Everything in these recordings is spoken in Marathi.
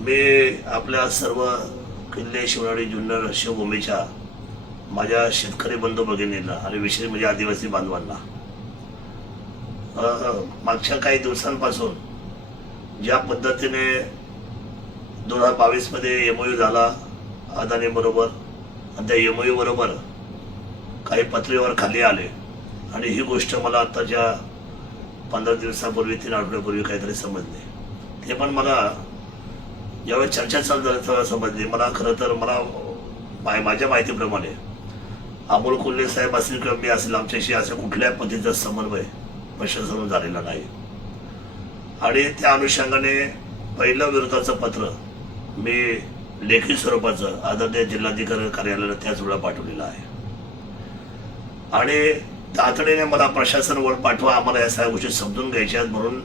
मी आपल्या सर्व किल्ले शिवराळी जुन्नर शिवभूमीच्या माझ्या शेतकरी बंधू भगिनींना आणि विशेष म्हणजे आदिवासी बांधवांना मागच्या काही दिवसांपासून ज्या पद्धतीने 2022 मध्ये एमओयू झाला अदानी बरोबर आणि त्या एमओयू बरोबर काही पत्रीवर खाली आले आणि ही गोष्ट मला आताच्या 15 दिवसापूर्वी 3 आठवड्यापूर्वी काहीतरी समजले. ते पण मला ज्यावेळेस चर्चा चालू झाली तेव्हा समजली. मला खरं तर माझ्या माहितीप्रमाणे अमोल कोल्हे साहेब असतील किंवा मी असेल आमच्याशी असं कुठल्या पद्धतीचा समन्वय प्रशासनाकडून झालेला नाही आणि त्या अनुषंगाने पहिलं विरोधाचं पत्र मी लेखी स्वरूपाचं आदरणीय जिल्हाधिकारी कार्यालयाला त्याच वेळा पाठवलेलं आहे आणि तातडीने मला प्रशासनावर पाठवा, आम्हाला या सगळ्या गोष्टी समजून घ्यायच्या आहेत म्हणून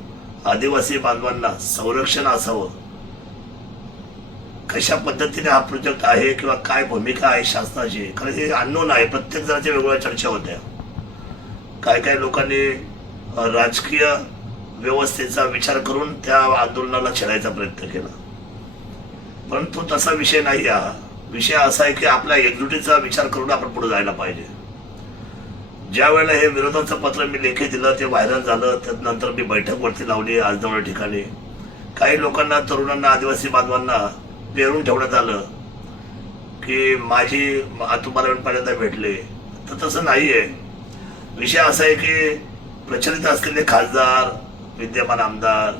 आदिवासी बांधवांना संरक्षण असावं, कशा पद्धतीने हा प्रोजेक्ट आहे किंवा काय भूमिका आहे शासनाची. कारण हे अननोन आहे, प्रत्येक जणांच्या वेगवेगळ्या चर्चा होत्या. काय लोकांनी राजकीय व्यवस्थेचा विचार करून त्या आंदोलनाला छेडायचा प्रयत्न केला, परंतु तसा विषय नाही. हा विषय असा आहे की आपल्या एकजुटीचा विचार करून आपण पुढे जायला पाहिजे. ज्या वेळेला हे विरोधाचं पत्र मी लेखी दिलं ते व्हायरल झालं, त्यानंतर मी बैठक वरती लावली आजनवळ ठिकाणी. काही लोकांना, तरुणांना, आदिवासी बांधवांना पेरून ठेवण्यात आलं की माझी तुम्हाला पहिल्यांदा भेटले, तर तसं नाहीये. विषय असा आहे की प्रचलित असलेले खासदार, विद्यमान आमदार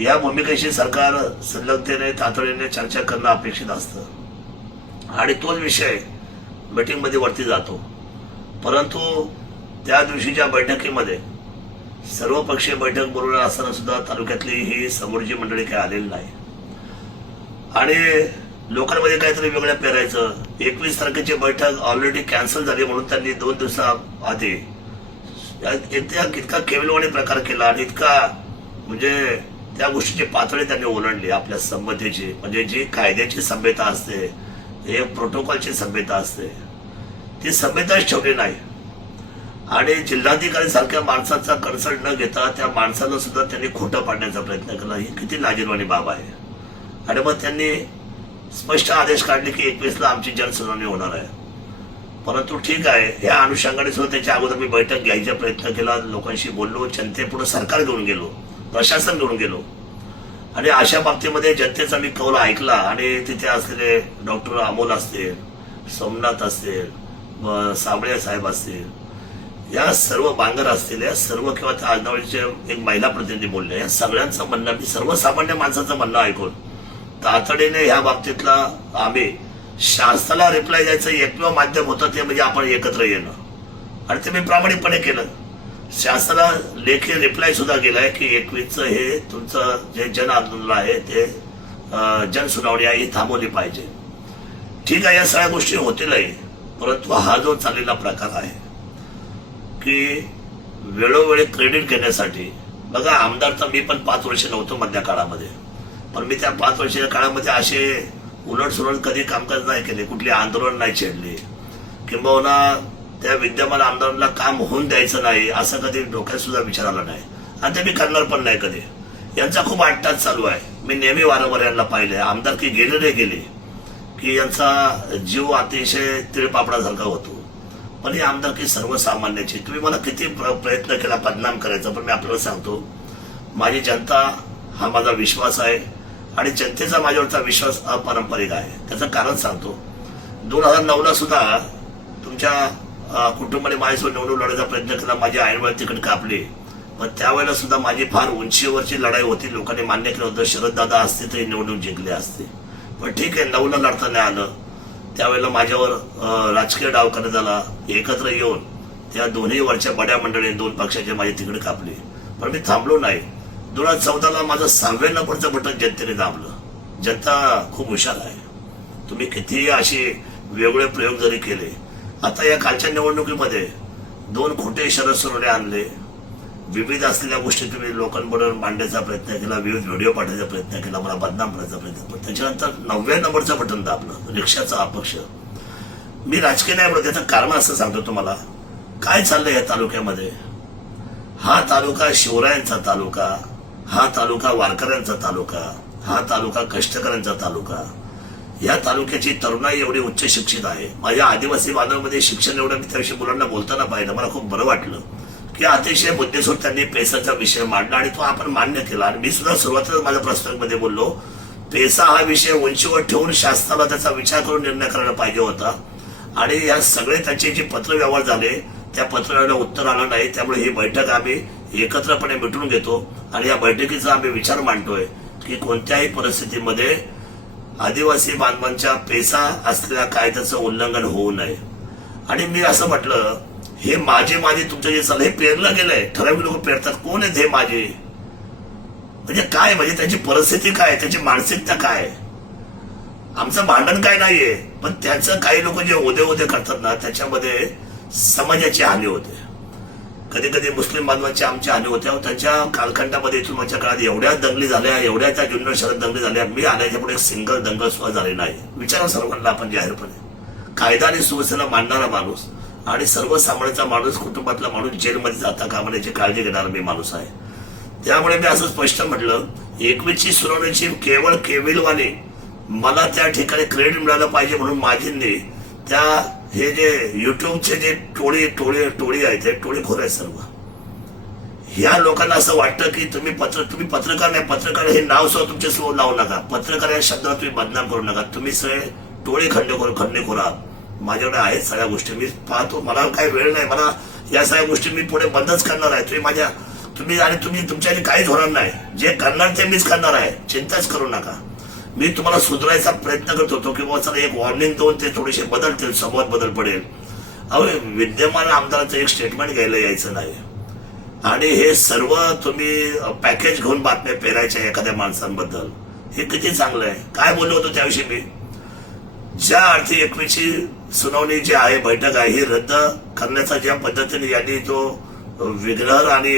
या भूमिकेशी सरकार संलग्नतेने तातडीने चर्चा करणं अपेक्षित असतं आणि तोच विषय मीटिंगमध्ये वरती जातो. परंतु त्या दिवशीच्या बैठकीमध्ये सर्वपक्षीय बैठक बरोबर असताना सुद्धा तालुक्यातली ही समोरची मंडळी काही आलेली नाही आणि लोकांमध्ये काहीतरी वेगळं पेरायचं. 21 तारखेची बैठक ऑलरेडी कॅन्सल झाली म्हणून त्यांनी 2 दिवसाआधी इतका केविलवाणी प्रकार केला आणि इतका म्हणजे त्या गोष्टीची पातळी त्यांनी ओलांडली. आपल्या संमतीची म्हणजे जी कायद्याची सभ्यता असते, एक प्रोटोकॉलची सभ्यता असते, ती सभ्यताच ठेवली नाही आणि जिल्हाधिकारी सारख्या माणसाचा कन्सल्ट न घेता त्या माणसाला सुद्धा त्यांनी खोटं पाडण्याचा प्रयत्न केला. ही किती लाजिरवाणी बाब आहे. आणि मग त्यांनी स्पष्ट आदेश काढले की 21ला आमची जनसुनावणी होणार आहे. परंतु ठीक आहे, या अनुषंगाने सुद्धा त्याच्या अगोदर मी बैठक घ्यायचा प्रयत्न केला, लोकांशी बोललो, जनतेपुढे सरकार घेऊन गेलो, प्रशासन घेऊन गेलो आणि अशा बाबतीमध्ये जनतेचा मी कौल ऐकला आणि तिथे असलेले डॉक्टर अमोल असतील, सोमनाथ असतील, साबळे साहेब असतील, या सर्व बांगर असतील, या सर्व किंवा त्या आजनावळीचे एक महिला प्रतिनिधी बोलले, या सगळ्यांचं म्हणणं मी सर्वसामान्य माणसाचं म्हणणं ऐकून तातडीने ह्या बाबतीतला आम्ही शासनाला रिप्लाय द्यायचं एकमेव माध्यम होतं ते म्हणजे आपण एकत्र येणं आणि ते मी प्रामाणिकपणे केलं. शासनाला लेखी रिप्लाय सुद्धा गेलाय की 21चं हे तुमचं जे जन आंदोलन आहे ते जनसुनावणी आहे ही थांबवली पाहिजे. ठीक आहे, या सगळ्या गोष्टी होतीलही, परंतु हा जो चाललेला प्रकार आहे की वेळोवेळी क्रेडिट घेण्यासाठी, बघा आमदार तर मी पण 5 वर्ष नव्हतो मधल्या काळामध्ये, पण मी त्या 5 वर्षाच्या काळामध्ये असे उलटसुलट कधी कामकाज नाही केले, कुठली आंदोलन नाही छेडले, किंबहुना त्या विद्यमान आमदारांना काम होऊन द्यायचं नाही असं कधी डोक्यात सुद्धा विचार आला नाही आणि ते मी करणार पण नाही कधी. यांचा खूप आट्टाच चालू आहे. मी नेहमी वारंवार यांना पाहिले, आमदार की गेले की यांचा जीव अतिशय तिळपापडासारखा होतो. पण ही आमदारकी सर्वसामान्याची. तुम्ही मला किती प्रयत्न केला बदनाम करायचा, पण मी आपल्याला सांगतो माझी जनता हा माझा विश्वास आहे आणि जनतेचा माझ्यावरचा विश्वास अपारंपरिक आहे. त्याचं कारण सांगतो. 2009ला सुद्धा तुमच्या कुटुंबाने माझ्यासोबत निवडणूक लढायचा प्रयत्न केला, माझी ऐनवेळ तिकीट कापली, पण त्यावेळेला सुद्धा माझी फार उंचीवरची लढाई होती. लोकांनी मान्य केलं होतं शरददादा असते तर निवडणूक जिंकले असते. पण ठीक आहे, 9ला लढता नाही आलं. त्यावेळेला माझ्यावर राजकीय डाव करण्यात आला. एकत्र येऊन त्या दोन्ही वरच्या बड्या मंडळीने 2 पक्षाचे माझी तिकीट कापली, पण मी थांबलो नाही. 2014ला माझं 6व्या नंबरचं बटन जनतेने दाबलं. जनता खूप हुशार आहे. तुम्ही कितीही असे वेगळे प्रयोग जरी केले, आता या कालच्या निवडणुकीमध्ये 2 खोटे शरद सोनवणे आणले, विविध असलेल्या गोष्टी तुम्ही लोकांबरोबर मांडण्याचा प्रयत्न केला, विविध व्हिडिओ पाठवायचा प्रयत्न केला, मला बदनाम करायचा प्रयत्न केला. त्याच्यानंतर 9व्या नंबरचं बटन दाबलं, रिक्षाचा अपक्ष. मी राजकीय नाही म्हणत, त्याचं कारण असं सांगतो तुम्हाला. काय चाललंय या तालुक्यामध्ये? हा तालुका शिवरायांचा तालुका, हा तालुका वारकऱ्यांचा तालुका, हा तालुका कष्टकऱ्यांचा तालुका. या तालुक्याची तरुणाई एवढी उच्च शिक्षित आहे. माझ्या आदिवासी बांधवांमध्ये शिक्षण एवढं, मी त्याविषयी मुलांना बोलताना पाहिलं, मला खूप बरं वाटलं की अतिशय मुद्देसूद त्यांनी पेसाचा विषय मांडला आणि तो आपण मान्य केला. आणि मी सुद्धा सुरुवातीला माझ्या प्रस्तावामध्ये बोललो, पेसा हा विषय उंचीवर ठेवून शासनाला त्याचा विचार करून निर्णय करायला पाहिजे होता. आणि या सगळे त्यांचे जे पत्रव्यवहार झाले त्या पत्रव्यवहाराला उत्तर आलं नाही. त्यामुळे ही बैठक आम्ही एकत्रपणे मिटवून घेतो आणि या बैठकीचा आम्ही विचार मांडतोय की कोणत्याही परिस्थितीमध्ये आदिवासी बांधवांच्या पेसा असलेल्या कायद्याचं उल्लंघन होऊ नये. आणि मी असं म्हटलं, हे माझे तुमचं जे चाललं हे पेरलं गेलंय, ठराविक लोक पेरतात. कोण आहेत हे माझे? म्हणजे काय, म्हणजे त्याची परिस्थिती काय, त्याची मानसिकता काय? आमचं भांडण काय नाहीये, पण त्याचं काही लोक जे उदे करतात ना, त्याच्यामध्ये समाजाची हानी होते. कधी कधी मुस्लिम बांधवांची आमची हानी होत्या. त्यांच्या कालखंडामध्ये इथून माझ्या काळात एवढ्या दंगली झाल्या, एवढ्या त्या जुन्नर शहरात दंगली झाल्या, मी आल्याच्या पुढे एक सिंगल दंगल सुद्धा झाली नाही. विचारा सर्वांना, आपण जाहीरपणे कायदा आणि सुव्यवस्थेला मानणारा माणूस आणि सर्वसामान्यांचा माणूस, कुटुंबातला माणूस जेलमध्ये जाता कामा नयेची काळजी घेणारा मी माणूस आहे. त्यामुळे मी असं स्पष्ट म्हटलं, 21ची सुनावणीची केवळ केविलवाणी मला त्या ठिकाणी क्रेडिट मिळालं पाहिजे म्हणून माझींनी त्या हे जे युट्यूबचे जे टोळी आहे, ते टोळीखोर आहे सर्व. ह्या लोकांना असं वाटतं की तुम्ही पत्रकार नाही, पत्रकार हे नाव सुद्धा तुमच्या समोर लावू नका, पत्रकार या शब्दाला तुम्ही बदनाम करू नका, तुम्ही सगळे टोळी खंडेखोर आहात. माझ्याकडे आहेत सगळ्या गोष्टी, मी पाहतो, मला काही वेळ नाही, मला या सगळ्या गोष्टी मी पुढे बंदच करणार आहे. तुम्ही तुमच्याने काहीच होणार नाही, जे करणार ते मीच करणार आहे, चिंताच करू नका. मी तुम्हाला सुधारायचा प्रयत्न करत होतो की चला एक वॉर्निंग देऊन ते थोडेसे बदलतील, समोर बदल पडेल. अहो, विद्यमान आमदाराचं एक स्टेटमेंट घ्यायला यायचं नाही. आणि हे सर्व तुम्ही पॅकेज घेऊन बातम्या पेरायच्या एखाद्या माणसांबद्दल, हे किती चांगलं आहे. काय बोललो होतो त्याविषयी मी, ज्या अर्थी 21ची सुनावणी जी आहे, बैठक आहे, ही रद्द करण्याचा ज्या पद्धतीने यांनी जो विग्रह आणि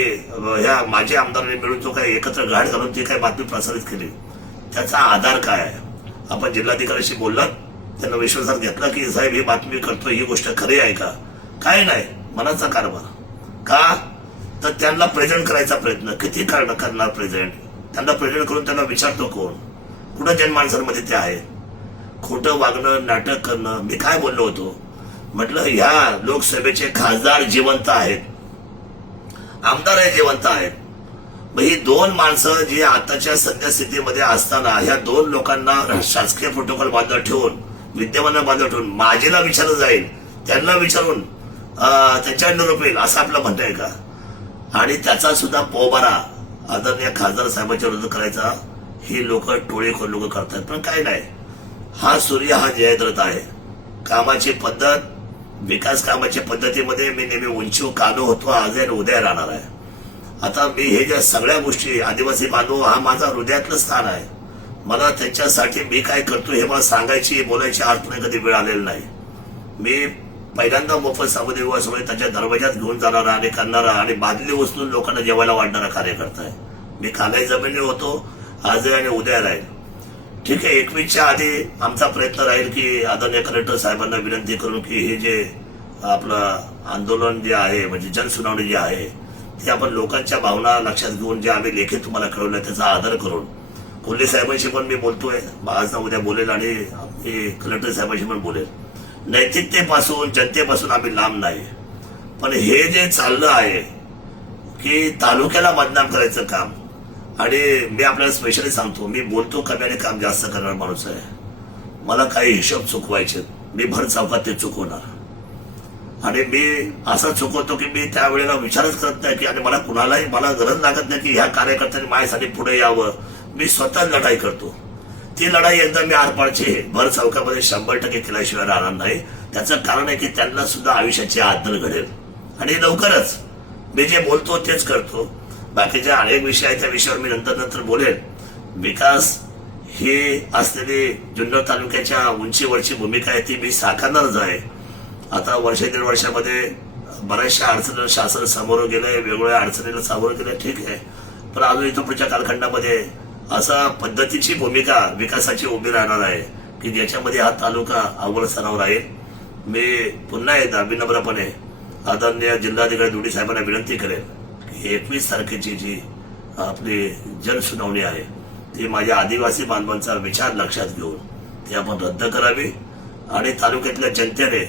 ह्या माझ्या आमदारांनी मिळून जो काही एकत्र घाट घालून ती काही बातमी प्रसारित केली, त्याचा आधार काय आहे? आपण जिल्हाधिकाऱ्याशी बोललात, त्यांना विश्वासात घेतला की साहेब ही बातमी करतो, ही गोष्ट खरी आहे का? काय नाही, मनाचा कारभार. का तर त्यांना प्रेझेंट करायचा प्रयत्न, किती करणार प्रेझेंट? त्यांना प्रेझेंट करून त्यांना विचारतो कोण? कुठं जनमानसांमध्ये ते आहे? खोटं वागणं, नाटक करणं. मी काय बोललो होतो, म्हटलं ह्या लोकसभेचे खासदार जिवंत आहेत, आमदार जिवंत आहेत. ही दोन माणसं जी आताच्या सद्यस्थितीमध्ये असताना ह्या दोन लोकांना शासकीय प्रोटोकॉल बांधत ठेवून, विद्यमान बांधत ठेवून माझीला विचारलं जाईल, त्यांना विचारून त्यांच्या निरोप येईल असं आपलं म्हणणं आहे का? आणि त्याचा सुद्धा पोबारा आदरणीय खासदार साहेबांच्या विरुद्ध करायचा ही लोक टोळीखोर लोक करतात. पण काय नाही, हा सूर्य हा जयद्रथ आहे. कामाची पद्धत, विकास कामाच्या पद्धतीमध्ये मी नेहमी उंचीवर कानो होतो, आज आणि उद्या राहणार आहे. आता मी हे ज्या सगळ्या गोष्टी, आदिवासी बांधव हा माझा हृदयातलं स्थान आहे. मला त्याच्यासाठी मी काय करतो हे मला सांगायची, बोलायची अर्थपणे कधी वेळ आलेला नाही. मी पहिल्यांदा मोफत सामुदायिक विवाहासमुळे त्याच्या दरवाजात घेऊन जाणारा आणि करणारा आणि बादली उचलून लोकांना जेवायला वाढणारा कार्यकर्ता आहे. मी कालही जमिनीवर होतो, आज आणि उद्या राहील. ठीक आहे, 21च्या आधी आमचा प्रयत्न राहील की आदरणीय कलेक्टर साहेबांना विनंती करून की हे जे आपलं आंदोलन जे आहे, म्हणजे जनसुनावणी जी आहे, ते आपण लोकांच्या भावना लक्षात घेऊन जे आम्ही लेखी तुम्हाला कळवलं त्याचा आदर करून, कोल्हे साहेबांशी पण मी बोलतोय, आज उद्या बोलेल आणि कलेक्टर साहेबांशी पण बोलेल. नैतिकतेपासून, जनतेपासून आम्ही लांब नाही. पण हे जे चाललं आहे की तालुक्याला बदनाम करायचं काम, आणि मी आपल्याला स्पेशली सांगतो, मी बोलतो कमी आणि काम जास्त करणार माणूस आहे. मला काही हिशोब चुकवायचे, मी भर चौकात ते चुकवणार. आणि मी असं चुकवतो की मी त्यावेळेला विचारच करत नाही की, आणि मला गरज लागत नाही की ह्या कार्यकर्त्यांनी माझ्यासाठी पुढे यावं. मी स्वतः लढाई करतो. ती लढाई एकदा मी आर पाडची, भर चौकामध्ये 100% केल्याशिवाय राहणार नाही. त्याचं कारण आहे की त्यांना सुद्धा आयुष्याची आदल घडेल. आणि लवकरच मी जे बोलतो तेच करतो. बाकीच्या अनेक विषय आहेत, त्या विषयावर मी नंतर बोलेन. विकास ही असलेली जुन्नर तालुक्याच्या उंचीवरची भूमिका आहे, ती मी साकारणारच आहे. आता वर्ष 1.5 वर्षामध्ये बऱ्याचशा अडचणी शासन सामोरं गेलंय, वेगवेगळ्या अडचणीला सामोरं गेलंय, ठीक आहे. पण अजून इथं पुढच्या कालखंडामध्ये असा पद्धतीची भूमिका विकासाची उभी राहणार आहे की ज्याच्यामध्ये हा तालुका अव्वल स्थानावर राहील. मी पुन्हा एकदा विनम्रपणे आदरणीय जिल्हाधिकारी दुडी साहेबांना विनंती करेन की 21 तारखेची जी आपली जनसुनावणी आहे ती माझ्या आदिवासी बांधवांचा विचार लक्षात घेऊन ती आपण रद्द करावी आणि तालुक्यातल्या जनतेने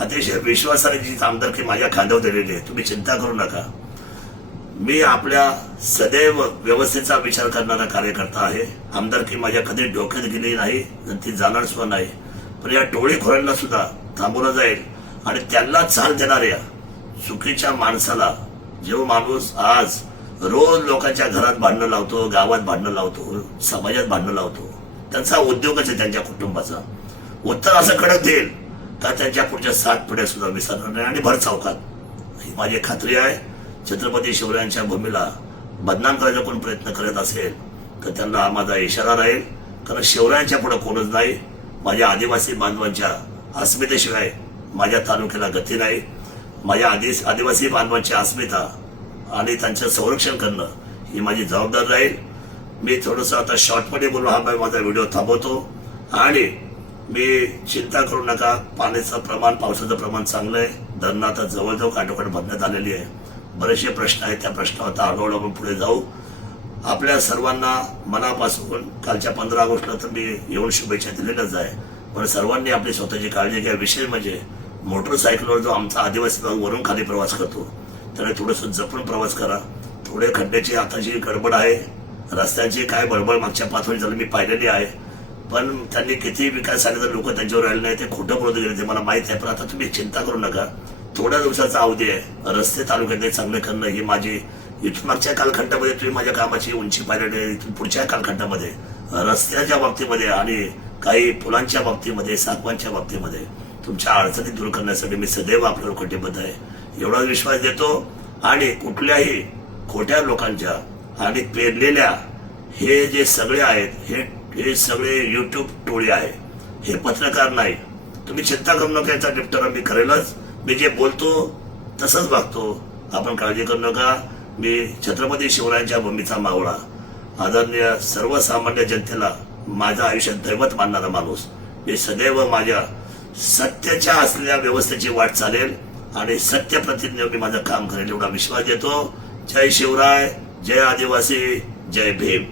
अतिशय विश्वासाने जी आमदारकी माझ्या खांद्यावर दिलेली आहे, तुम्ही चिंता करू नका. मी आपल्या सदैव व्यवस्थेचा विचार करणारा कार्यकर्ता आहे. आमदारकी माझ्या कधी डोक्यात गेली नाही आणि ती जाणार सुद्धा नाही. पण या टोळीखोरांना सुद्धा थांबवलं जाईल आणि त्यांना चाल देणाऱ्या चुकीच्या माणसाला, जो माणूस आज रोज लोकांच्या घरात भांडणं लावतो, गावात भांडणं लावतो, समाजात भांडणं लावतो, त्यांचा उद्योगच आहे त्यांच्या कुटुंबाचा, उत्तर असं कडक देईल का त्यांच्या पुढच्या 7 पिढ्या सुद्धा विसरणार नाही आणि भर चौकात. ही माझी खात्री आहे. छत्रपती शिवरायांच्या भूमीला बदनाम करायचा कोण प्रयत्न करत असेल तर त्यांना हा माझा इशारा राहील. कारण शिवरायांच्या पुढे कोणच नाही. माझ्या आदिवासी बांधवांच्या अस्मितेशिवाय माझ्या तालुक्याला गती नाही. माझ्या आदिवासी बांधवांची अस्मिता आणि त्यांचं संरक्षण करणं ही माझी जबाबदारी राहील. मी थोडंसं आता शॉर्टमध्ये बोलून हा माझा व्हिडिओ थांबवतो आणि मी चिंता करू नका. पाण्याचं प्रमाण, पावसाचं प्रमाण चांगलं आहे. धरणं आता जवळजवळ काठोकाठ भरण्यात आलेली आहे. बरेचसे प्रश्न आहेत, त्या प्रश्नावर आता हळूहळू आपण पुढे जाऊ. आपल्या सर्वांना मनापासून कालच्या 15 ऑगस्टला तर मी येऊन शुभेच्छा दिलेल्याच आहे. पण सर्वांनी आपली स्वतःची काळजी घ्या. विशेष म्हणजे मोटरसायकलवर जो आमचा आदिवासी भाग वरून खाली प्रवास करतो त्याने थोडंसं जपून प्रवास करा. थोडे खड्ड्याची आताची गडबड आहे, रस्त्यांची काय बडबड मागच्या 5 वर्ष झालं मी पाहिलेली आहे. पण त्यांनी किती विकास झाले तर लोक त्यांच्यावर राहिले नाही, ते खोटं बोलत गेले, ते मला माहिती आहे. पण आता तुम्ही चिंता करू नका. थोड्या दिवसाचा अवधी आहे. रस्ते तालुक्यातले चांगले करणं ही माझी, इथून मागच्या कालखंडामध्ये तुम्ही माझ्या कामाची उंची पाहिलेली आहे. इथून पुढच्या कालखंडामध्ये रस्त्याच्या बाबतीमध्ये आणि काही पुलांच्या बाबतीमध्ये, साखवांच्या बाबतीमध्ये तुमच्या अडचणी दूर करण्यासाठी मी सदैव आपल्यावर कटिबद्ध आहे, एवढा विश्वास देतो. आणि कुठल्याही खोट्या लोकांच्या आणि पेरलेल्या हे जे सगळे आहेत, हे सगळे युट्यूब टोळी आहे, हे पत्रकार नाही. तुम्ही चिंता करू नका, याचा निपटारा मी करेलच. मी जे बोलतो तसंच वागतो, आपण काळजी करू नका. मी छत्रपती शिवरायांच्या भूमीचा मावळा, आदरणीय सर्वसामान्य जनतेला माझ्या आयुष्यात दैवत मानणारा माणूस. मी सदैव माझ्या सत्याच्या असलेल्या व्यवस्थेची वाट चालेल आणि सत्य प्रतिज्ञ मी माझं काम करेल एवढा विश्वास देतो. जय शिवराय, जय आदिवासी, जय भीम.